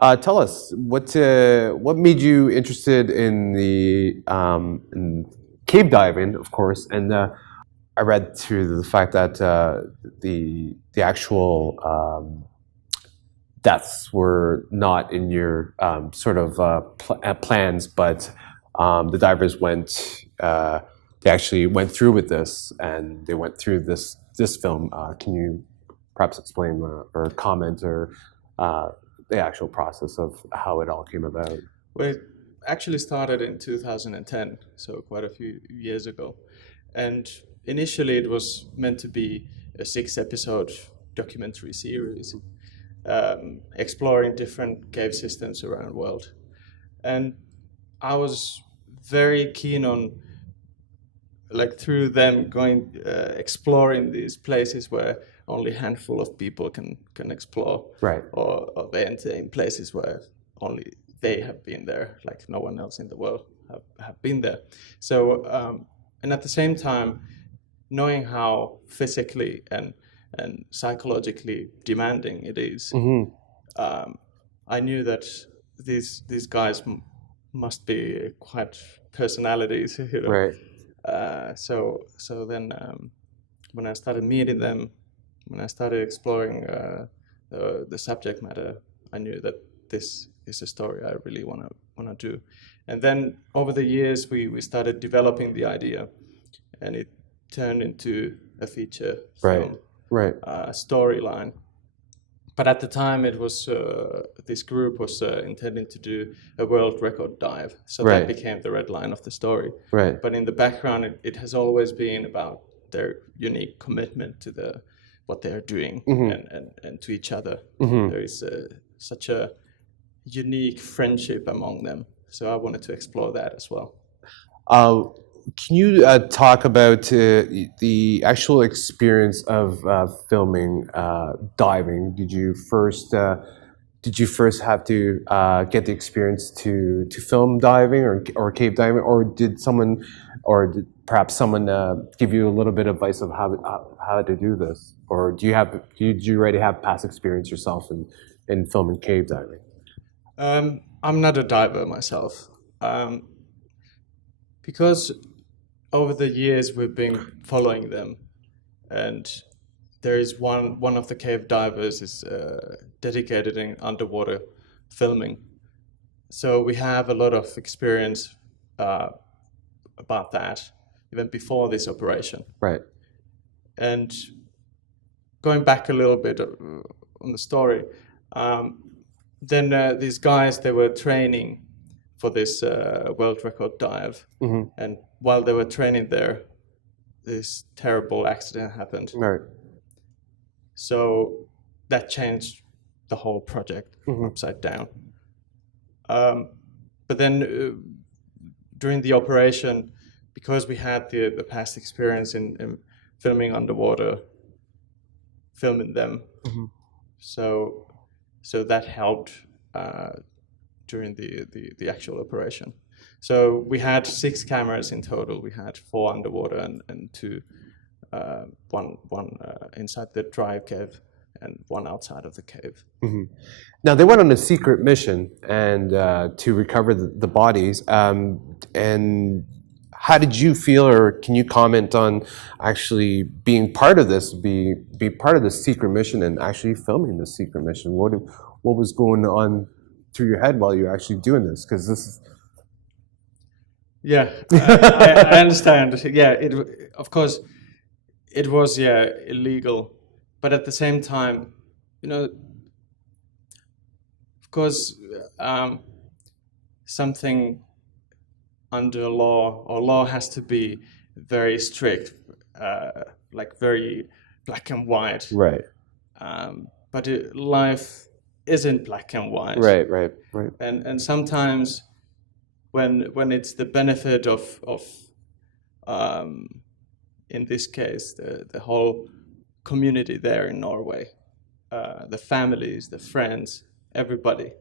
Tell us what made you interested in in cave diving, of course, and I read through the fact that the actual deaths were not in your plans, but the divers went. They actually went through with this, and they went through this film. Can you perhaps explain or comment or the actual process of how it all came about? Well, it actually started in 2010, so quite a few years ago. And initially it was meant to be a 6-episode documentary series exploring different cave systems around the world. And I was very keen on, like, through them going exploring these places where only a handful of people can explore, Right. or they enter in places where only they have been there, like no one else in the world have been there. So and at the same time, knowing how physically and psychologically demanding it is, I knew that these guys must be quite personalities, you know. Right. So then when I started meeting them, when I started exploring the subject matter, I knew that this is a story I really want to do. And then over the years, we started developing the idea, and it turned into a feature film, storyline. But at the time, it was this group was intending to do a world record dive, so that became the red line of the story. Right. But in the background, it has always been about their unique commitment to what they are doing, and to each other. There is such a unique friendship among them, so I wanted to explore that as well. Can you talk about the actual experience of filming diving? Did you first have to get the experience to film diving or cave diving, or did perhaps someone give you a little bit of advice of how to do this, or do you already have past experience yourself in filming cave diving? I'm not a diver myself, because over the years we've been following them, and there is one of the cave divers is dedicated in underwater filming, so we have a lot of experience about that even before this operation. Right. And going back a little bit on the story, then these guys, they were training for this world record dive, and while they were training there, this terrible accident happened. Right. So that changed the whole project upside down. But then during the operation, because we had the past experience in filming underwater, filming them, so that helped during the actual operation. So we had 6 cameras in total. We had 4 underwater and 2, one inside the dry cave and 1 outside of the cave. Now they went on a secret mission and to recover the bodies. And how did you feel, or can you comment on actually being part of this, be part of the secret mission and actually filming the secret mission? What was going on through your head while you're actually doing this? Because this is... Yeah, I understand. Yeah, of course, it was illegal, but at the same time, you know, of course, something under law has to be very strict, like very black and white. Right. But life isn't black and white. Right. And sometimes when it's the benefit of in this case the whole community there in Norway, the families, the friends, everybody.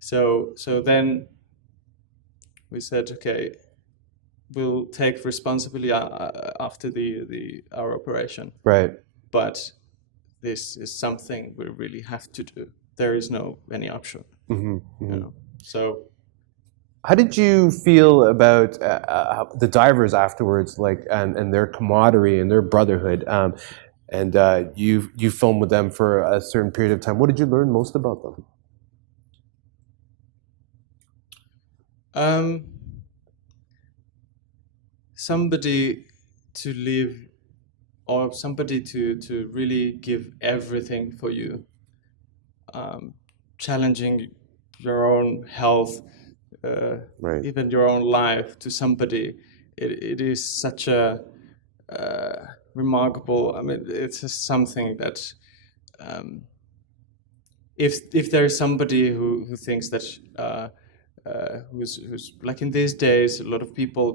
So then we said, okay, we'll take responsibility after our operation. Right. But this is something we really have to do. there is no any option. You know? So how did you feel about the divers afterwards, like and their camaraderie and their brotherhood? And you filmed with them for a certain period of time. What did you learn most about them? Somebody to live, or somebody to really give everything for you, challenging your own health, Right. even your own life to somebody. It is such a remarkable. I mean, it's just something that if there is somebody who thinks that who's like in these days, a lot of people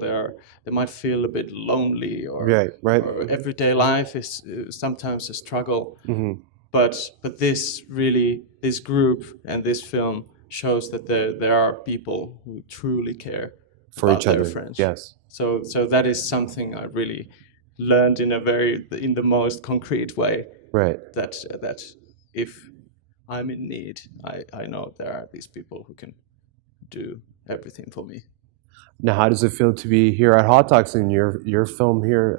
they might feel a bit lonely, or Right. or everyday life is sometimes a struggle. But this group and this film shows that there are people who truly care For about each their other. friends. Yes. So that is something I really learned in the most concrete way. Right. That if I'm in need, I know there are these people who can do everything for me. Now, how does it feel to be here at Hot Docs and your film here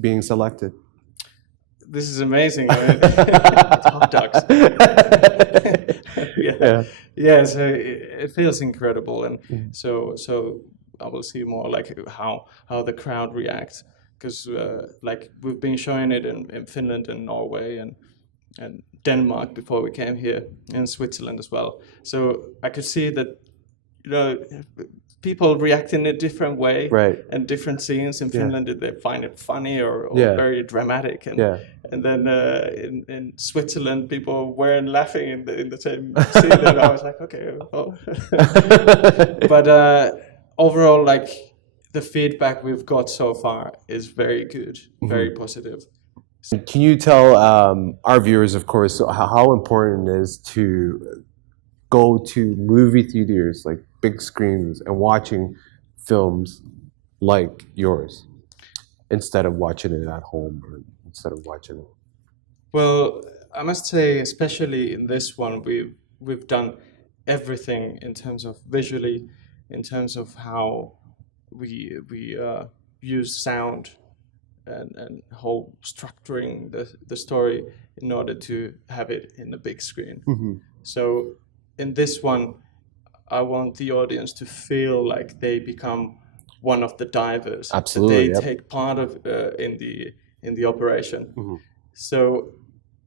being selected? This is amazing. I mean, it's Hot Docs. Yeah. So it feels incredible, and so I will see more like how the crowd reacts, because like we've been showing it in Finland and Norway and Denmark before we came here, and Switzerland as well. So I could see that, you know, people react in a different way, Right. and different scenes. In Finland, they find it funny or very dramatic, and then in Switzerland, people weren't laughing in the same scene, and I was like, okay, well. But overall, like the feedback we've got so far is very good, very positive. Can you tell our viewers, of course, how important it is to go to movie theaters, like big screens, and watching films like yours instead of watching it at home, or instead of watching it? Well, I must say, especially in this one, we've done everything in terms of visually, in terms of how we use sound and whole structuring the story in order to have it in a big screen. So in this one, I want the audience to feel like they become one of the divers. Absolutely. That they take part of in the operation. So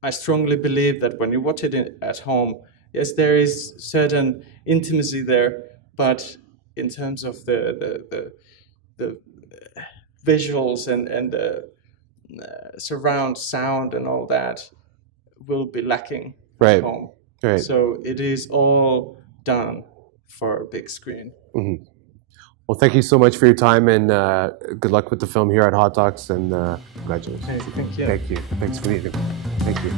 I strongly believe that when you watch it at home, yes, there is certain intimacy there, but in terms of the visuals and the surround sound and all that will be lacking at home. Right. So it is all done for a big screen. Well, thank you so much for your time, and good luck with the film here at Hot Docs, and congratulations. Thank you. Thank you. Thanks for meeting. Thank you.